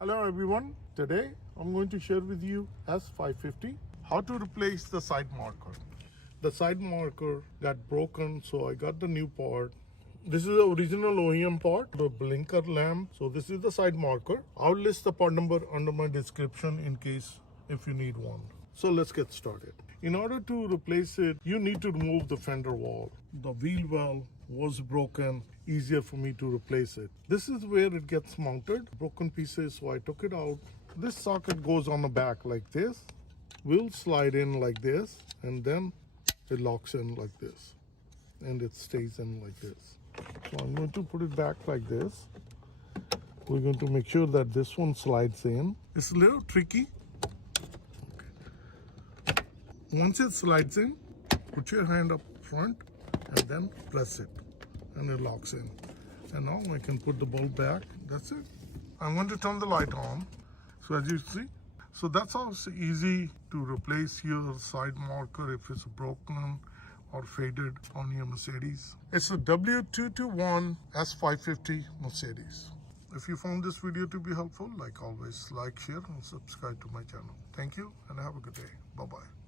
Hello everyone, today I'm going to share with you S550 how to replace the side marker. The side marker got broken, so I got the new part. This is the original OEM part, the blinker lamp. So this is the side marker. I'll list the part number under my description in case if you need one. So let's get started. In order to replace it, you need to remove the fender wall. The wheel well was broken, easier for me to replace it. This is where it gets mounted, broken pieces, so I took it out. This socket goes on the back like this, will slide in like this, and then it locks in like this, and it stays in like this. So I'm going to put it back like this. We're going to make sure that this one slides in. It's a little tricky. Okay. Once it slides in, put your hand up front and then press it, and it locks in. And now I can put the bulb back. That's it. I'm going to turn the light on. So as you see, so that's how it's easy to replace your side marker if it's broken or faded on your Mercedes. It's a W221 S550 Mercedes. If you found this video to be helpful, like always, like, share, and subscribe to my channel. Thank you and have a good day. Bye-bye.